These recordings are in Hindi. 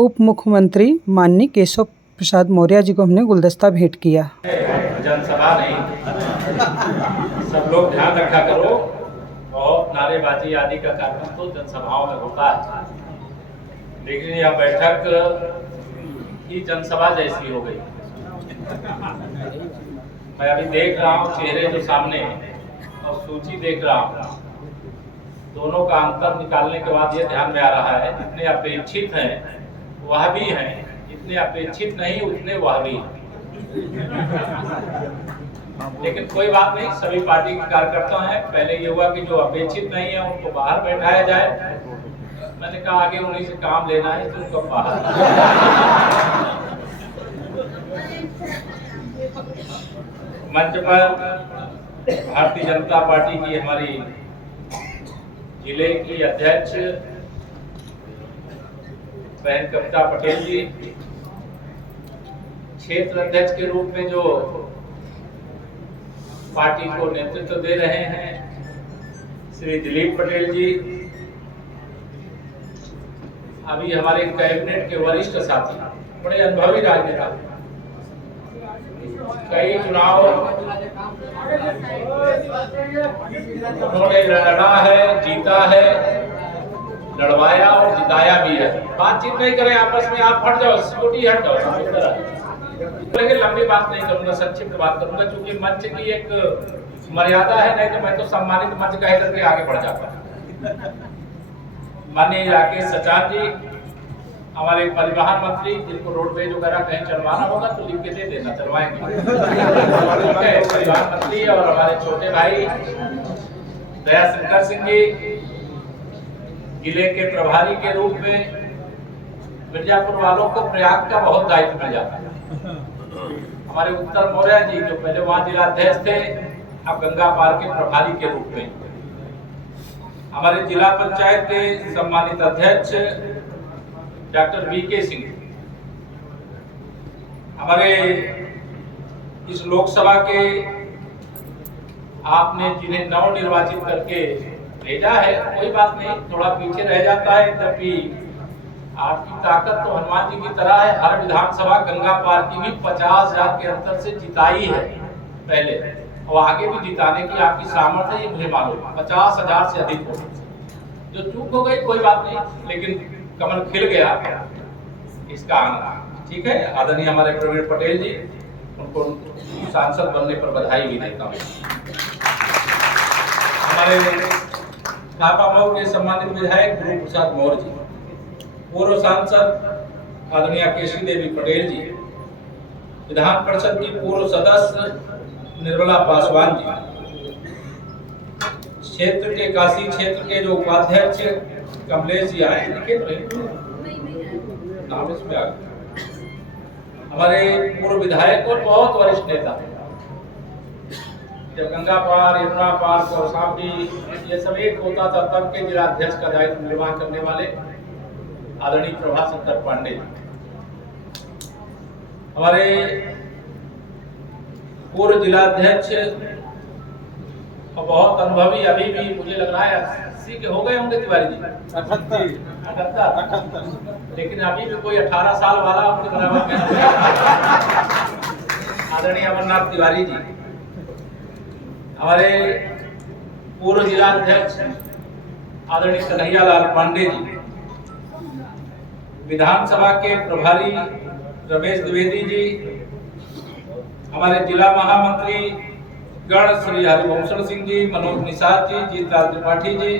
उप मुख्यमंत्री माननीय केशव प्रसाद मौर्य जी को हमने गुलदस्ता भेंट किया। जनसभा नहीं, सब लोग ध्यान रखा करो। बहुत नारेबाजी आदि का कार्यक्रम तो जनसभाओं में होता है, लेकिन यह बैठक ही जनसभा जैसी हो गई। मैं अभी देख रहा हूँ चेहरे जो सामने और सूची देख रहा हूँ, दोनों का अंतर निकालने के बाद ये ध्यान में आ रहा है जितने अपेक्षित हैं वह भी हैं, जितने अपेक्षित नहीं उतने वह भी हैं। लेकिन कोई बात नहीं, सभी पार्टी के कार्यकर्ता हैं। पहले ये हुआ कि जो अपेक्षित नहीं है उनको बाहर बैठाया जाए। मैंने कहा आगे उन्हीं से काम लेना है तो उनको बाहर। मंच पर भारतीय जनता पार्टी की हमारी जिले की अध्यक्ष बहन कविता पटेल जी, क्षेत्र अध्यक्ष के रूप में जो पार्टी को नेतृत्व दे रहे हैं श्री दिलीप पटेल जी, अभी हमारे कैबिनेट के वरिष्ठ साथी, बड़े अनुभवी राजनेता, कई चुनाव उन्होंने लड़ा है, जीता है, लड़वाया और जिताया भी है। बातचीत नहीं करें आपस में, आप हट जाओ, सिक्योरिटी हट जाओ। लेकिन लंबी बात नहीं करूंगा, संक्षिप्त बात करूंगा, क्योंकि मंच की एक मर्यादा है, नहीं तो मैं तो सम्मानित मंच कह करके आगे बढ़ जाता। माननीय राकेश सचान जी, हमारे परिवहन मंत्री, जिनको रोडवेज वगैरह कहीं चलवाना होगा तो लिख के दे देना, चलवाएंगे। परिवहन मंत्री और हमारे छोटे भाई दयाशंकर सिंह जी, जिले के प्रभारी के रूप में मिर्जापुर वालों को प्रयाग का बहुत दायित्व मिल जाता है। हमारे उत्तर मौर्य जी, जो पहले वहां जिलाध्यक्ष थे, अब गंगा पार के प्रभारी के रूप में। हमारे जिला पंचायत के सम्मानित अध्यक्ष डॉक्टर वीके सिंह, हमारे इस लोकसभा के आपने जिन्हें नव निर्वाचित करके भेजा है, कोई बात नहीं, थोड़ा पीछे रह जाता है, तब भी आपकी ताकत तो हनुमान जी की तरह है। हर विधानसभा गंगा पार की भी 50,000 के अंतर से जिताई है पहले, और आगे भी जिताने की आपकी सामर्थ्य है, ये मुझे मालूम है। 50,000 से अधिक हो, जो चूक हो गई कोई बात नहीं, लेकिन कमल खिल गया, इसका आनंद। ठीक है, आदरणीय हमारे प्रवीण पटेल जी, उनको सांसद बनने पर बधाई भी देता हूँ। हमारे कापामऊ के सम्मानित विधायक गुरु प्रसाद मौर्य जी, पूर्व सांसद आदरणीय केशवी देवी पटेल जी, विधान परिषद की पूर्व सदस्य निर्मला पासवान जी, क्षेत्र के काशी क्षेत्र के जो उपाध्यक्ष कमलेश जी आए, लिखे तो नाम इसमें आ गया, हमारे पूर्व विधायक और बहुत वरिष्ठ नेता, जब गंगा पार, यमुना पार, कौशाम्बी ये सब एक होता था, तब के जिलाध्यक्ष का दायित्व निर्वाह करने वाले आदरणीय प्रभाशंकर पांडे, हमारे पूर्व जिलाध्यक्ष और बहुत अनुभवी, अभी भी मुझे लग रहा है 80 के हो गए होंगे तिवारी जी, 78, लेकिन अभी भी कोई 18 साल वाला उनके बराबर में आदरणीय अमरनाथ तिवारी जी, हमारे पूर्व जिलाध्यक्ष आदरणीय कन्हैया लाल पांडे जी, विधानसभा के प्रभारी रमेश द्विवेदी जी, हमारे जिला महामंत्री गण श्री हरिभूषण सिंह जी, मनोज निषाद जी, जीतलाल त्रिपाठी जी,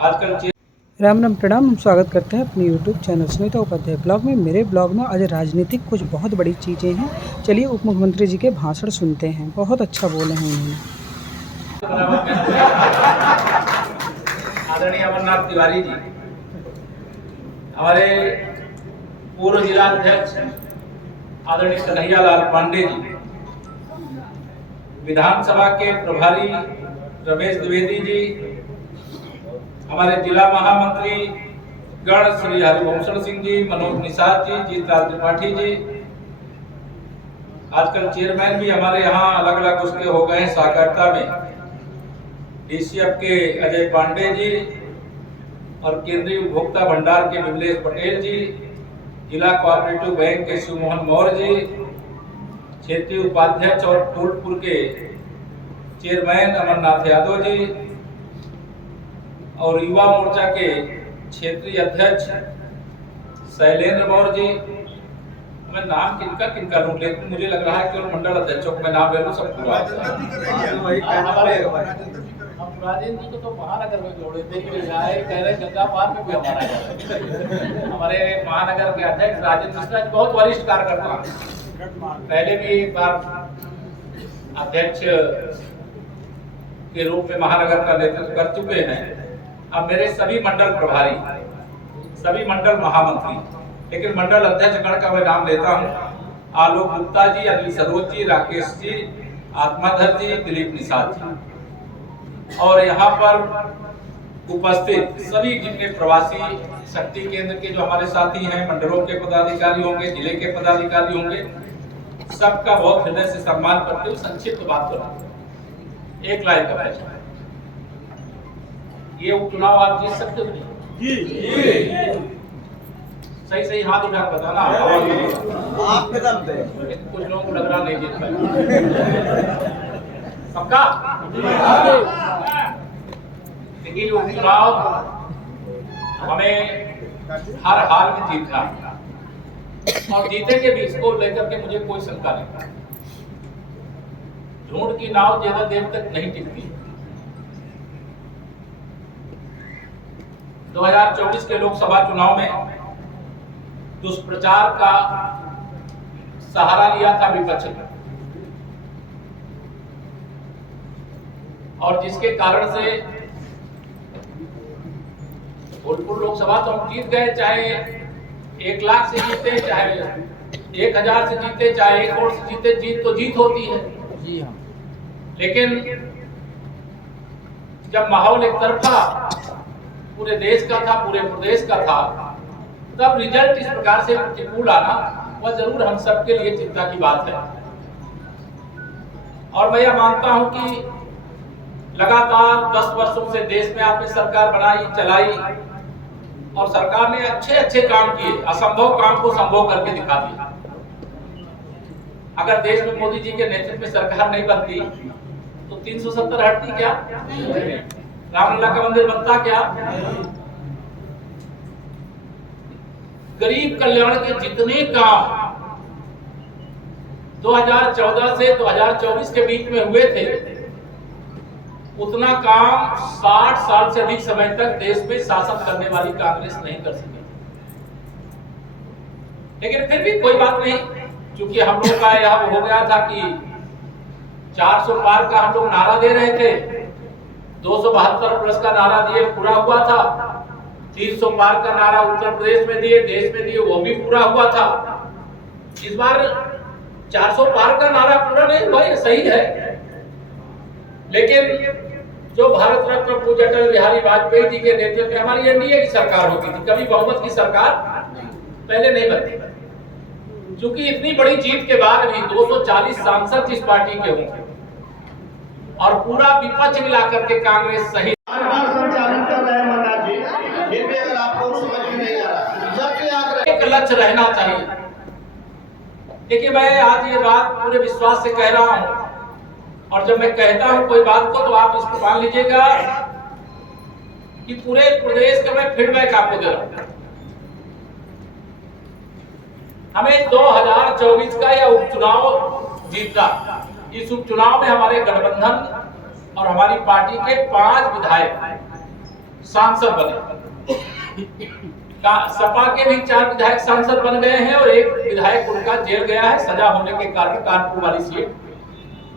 आजकल राम राम प्रणाम। हम स्वागत करते हैं अपने YouTube channel Sunita Upadhyay blog में। मेरे ब्लॉग में आज राजनीतिक कुछ बहुत बड़ी चीज़ें हैं। चलिए उप मुख्यमंत्री जी के भाषण सुनते हैं, बहुत अच्छा बोले हैं उन्होंने। आदरणीय अमरनाथ तिवारी जी, हमारे पूर्व जिलाध्यक्ष आदरणीय कन्हैया लाल पांडे जी, विधानसभा के प्रभारी रमेश द्विवेदी जी, हमारे जिला महामंत्री गण श्री हरिभूषण सिंह जी, मनोज निषाद जी, जीतलाल त्रिपाठी जी, आजकल चेयरमैन भी हमारे यहाँ अलग अलग उसके हो गए हैं सहकारिता में, डीसीएफ के अजय पांडे जी और केंद्रीय उपभोक्ता भंडार के विमलेश पटेल जी, जिला कोऑपरेटिव बैंक के शिवमोहन मौर्य जी, क्षेत्रीय उपाध्यक्ष और फूलपुर के चेयरमैन अमरनाथ यादव जी और युवा मोर्चा के क्षेत्रीय अध्यक्ष शैलेंद्र मौर्य जी। मैं नाम किनका किनका लूं, लेकिन मुझे लग रहा है कि मंडल अध्यक्षों को मैं नाम ले लूं सब पूरा। राजेंद्र जी को तो महानगर में जोड़े थे, कह रहे गंगा पार में भी हमारा घर। हमारे महानगर के अध्यक्ष राजेंद्र मिश्रा जी बहुत वरिष्ठ कार्यकर्ता, पहले भी एक बार अध्यक्ष के रूप में महानगर का नेतृत्व कर चुके हैं। अब मेरे सभी मंडल प्रभारी, सभी मंडल महामंत्री, लेकिन मंडल अध्यक्ष गण का मैं नाम लेता हूँ। आलोक गुप्ता जी, अनिल सरोज जी, राकेश जी, आत्माधर जी, दिलीप निषाद जी और यहाँ पर उपस्थित सभी जितने प्रवासी शक्ति केंद्र के जो हमारे साथी हैं, मंडलों के पदाधिकारी होंगे, जिले के पदाधिकारी होंगे, सबका बहुत हृदय से सम्मान करते हुए संक्षिप्त बात करूँ। एक लाइन का फैसला, ये उपचुनाव आप जीत सकते हो जी? सही सही हाथ उठा बताना। आप कदम दे, कुछ लोगों को लग रहा नहीं जीत पाए। पक्का? देखिए उपचुनाव हमें हर हाल में जीतना और जीतेंगे भी, इसको लेकर के मुझे कोई शंका नहीं। झूठ की नाव ज्यादा देर तक नहीं टिकती। 2024 के लोकसभा चुनाव में दुष्प्रचार का सहारा लिया था विपक्ष ने और जिसके कारण से फूलपुर लोकसभा तो हम जीत गए, चाहे 1 लाख से जीते, चाहे 1000 से जीते, चाहे 1 करोड़ से जीते, जीत तो जीत होती है जी। हाँ, लेकिन जब माहौल एक तरफा पूरे देश का था, पूरे प्रदेश का था, तब रिजल्ट इस प्रकार से प्रतिकूल आना वह जरूर हम सबके लिए चिंता की बात है। और मैं यह मानता हूं कि लगातार 10 वर्षों से देश में आपने सरकार बनाई, चलाई और सरकार ने अच्छे अच्छे काम किए, असंभव काम को संभव करके दिखा दिया। अगर देश में मोदी जी के नेतृत्व में सरकार नहीं बनती तो 370 हटती क्या? रामलला का मंदिर बनता क्या? गरीब कल्याण के जितने काम 2014 से 2024 के बीच में हुए थे, उतना काम 60 साल से अधिक समय तक देश में शासन करने वाली कांग्रेस नहीं कर सकी। लेकिन फिर भी कोई बात नहीं, क्योंकि हम लोग का यह हो गया था कि 400 पार का हम लोग नारा दे रहे थे, 272 प्लस का नारा दिए, पूरा हुआ था। 300 पार का नारा उत्तर प्रदेश में दिए, देश में दिए, वो भी पूरा हुआ था। इस बार 400 पार का नारा पूरा नहीं हुआ, ये सही है, लेकिन जो भारत रत्न पूज्य अटल बिहारी वाजपेयी जी के नेतृत्व में हमारी एनडीए की सरकार होती थी, कभी बहुमत की सरकार पहले नहीं बनती। क्योंकि इतनी बड़ी जीत के बाद भी 240 सांसद जिस पार्टी के होंगे और पूरा विपक्ष मिलाकर के कांग्रेस सही एक लक्ष्य रहना चाहिए। देखिए, मैं आज ये बात पूरे विश्वास से कह रहा हूं, और जब मैं कहता हूं कोई बात को तो आप इसको मान लीजिएगा कि पूरे प्रदेश का मैं फीडबैक आपको दे रहा हूं। हमें 2024 का यह उपचुनाव जीतना, इस उपचुनाव में हमारे गठबंधन और हमारी पार्टी के 5 विधायक सांसद बने। सपा के भी 4 विधायक सांसद बन गए हैं और 1 विधायक उनका जेल गया है सजा होने के कारण, कानपुर वाली सीट,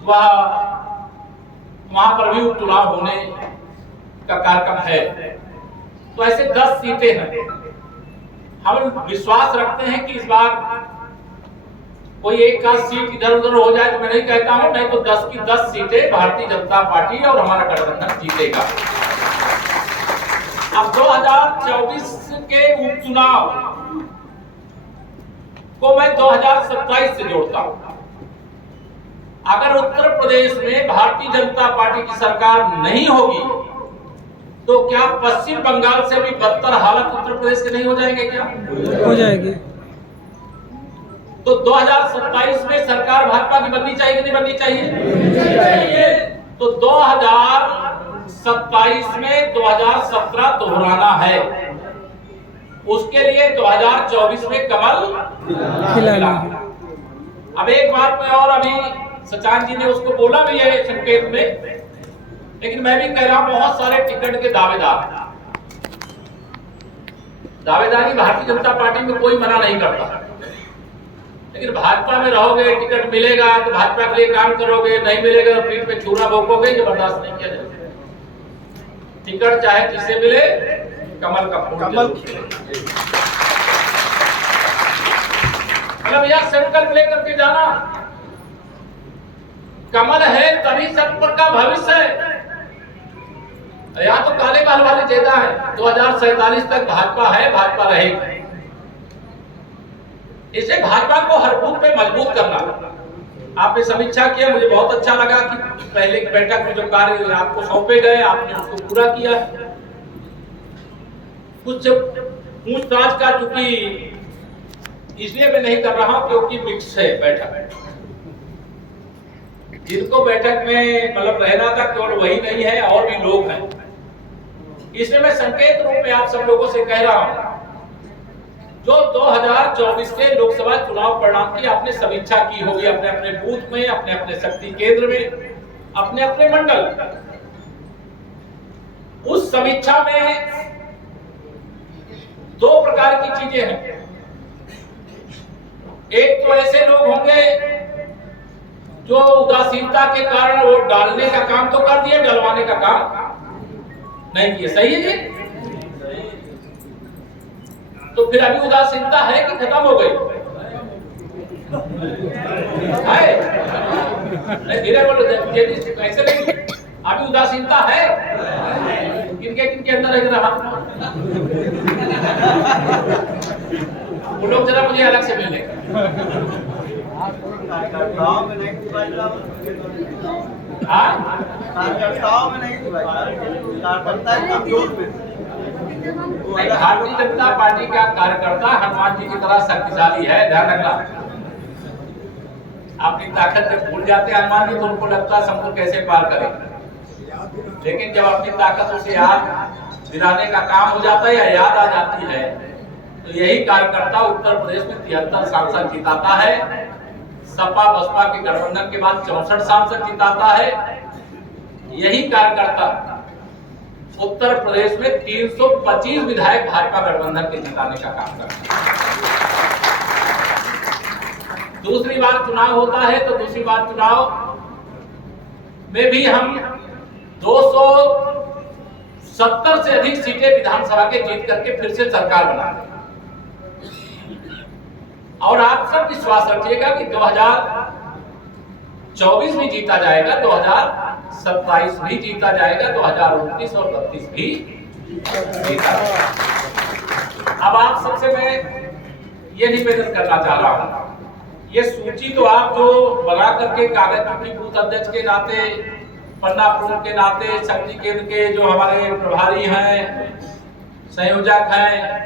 वहां पर भी उपचुनाव होने का कार्यक्रम है। तो ऐसे 10 सीटें हैं। हम विश्वास रखते हैं कि इस बार कोई एक का सीट इधर उधर हो जाए तो मैं नहीं कहता हूं, नहीं तो 10 की 10 सीटें भारतीय जनता पार्टी और हमारा गठबंधन जीतेगा। अब 2024 के उपचुनाव को मैं 2027 से जोड़ता हूं। अगर उत्तर प्रदेश में भारतीय जनता पार्टी की सरकार नहीं होगी तो क्या पश्चिम बंगाल से भी बदतर हालत उत्तर प्रदेश के नहीं हो जाएंगे क्या? हो जाएगी। तो 2027 में सरकार भाजपा की बननी चाहिए कि नहीं बननी चाहिए? तो 2027 में 2017 दोहराना है, उसके लिए 2024 में कमल खिलाना। अब एक बात में और, अभी सचान जी ने उसको बोला भी है संकेत में, लेकिन मैं भी कह रहा हूं, बहुत सारे टिकट के दावेदारी भारतीय जनता पार्टी में कोई मना नहीं करता, लेकिन भाजपा में रहोगे, टिकट मिलेगा तो भाजपा के लिए काम करोगे, नहीं मिलेगा तो पीठ पे छुरा भोंकोगे, ये बर्दाश्त नहीं किया जाएगा। टिकट चाहे जिसे मिले, कमल का फूल मतलब यह संकल्प लेकर के जाना, कमल है तभी सबका भविष्य है। यहाँ तो काले बाल वाले ज्यादा है। 2047 तक भाजपा है, भाजपा रहेगी। इसे भाजपा को हर बूथ पे मजबूत करना। आपने समीक्षा किया, मुझे बहुत अच्छा लगा कि पहले की बैठक में जो कार्य आपको सौंपे गए आपने उसको पूरा किया। कुछ पूछताछ का, चूंकि इसलिए मैं नहीं कर रहा हूं क्योंकि मिक्स है बैठक, जिनको बैठक में मतलब रहना था केवल वही नहीं है, और भी लोग हैं। इसलिए मैं संकेत रूप में आप सब लोगों से कह रहा हूं, जो 2024 के लोकसभा चुनाव परिणाम की आपने समीक्षा की होगी अपने अपने बूथ में, अपने अपने शक्ति केंद्र में, अपने अपने मंडल, उस समीक्षा में दो प्रकार की चीजें हैं। एक तो ऐसे लोग होंगे जो उदासीनता के कारण वोट डालने का काम तो कर दिए, डलवाने का काम नहीं किए। सही है जी? तो फिर अभी उदासीनता है कि खत्म हो गई? है? धीरे बोलो, ऐसे नहीं। अभी उदासीनता है? किनके किनके अंदर है जरा? वो लोग जरा मुझे अलग से मिलने। कार्यकर्ताओं में नहीं, भारतीय जनता पार्टी का कार्यकर्ता हनुमान जी की तरह शक्तिशाली है, ध्यान रखना। अपनी ताकत जब भूल जाते हैं हनुमान जी, तो उनको लगता है समुद्र कैसे पार करें, लेकिन जब अपनी ताकत उसे याद दिलाने का काम हो जाता है या याद आ जाती है, तो यही कार्यकर्ता उत्तर प्रदेश में 73 सांसद जिताता है। सपा बसपा के गठबंधन के बाद 64 सांसद जिताता है। यही कार्यकर्ता उत्तर प्रदेश में 325 विधायक भाजपा गठबंधन के जिताने का काम करता है। दूसरी बार चुनाव होता है तो दूसरी बार चुनाव में भी हम 270 से अधिक सीटें विधानसभा के जीत करके फिर से सरकार बना रहे हैं। और आप सब विश्वास रखिएगा कि 2024 भी जीता जाएगा, 2027 भी जीता जाएगा, 2029 और 32 भी जीता जाएगा। अब आप सबसे मैं ये निवेदन करना चाह रहा हूं, ये सूची तो आप जो बना करके कागज पर बूथ अध्यक्ष के नाते, पन्ना प्रमुख के नाते, शक्ति केंद्र के जो हमारे प्रभारी हैं, संयोजक हैं,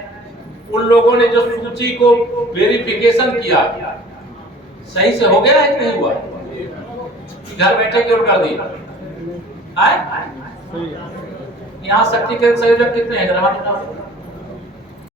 उन लोगों ने जो सूची को वेरिफिकेशन किया, सही से हो गया है कि नहीं हुआ? घर बैठे क्यों कर दी? यहाँ शक्ति केंद्र संयोजक कितने हैं?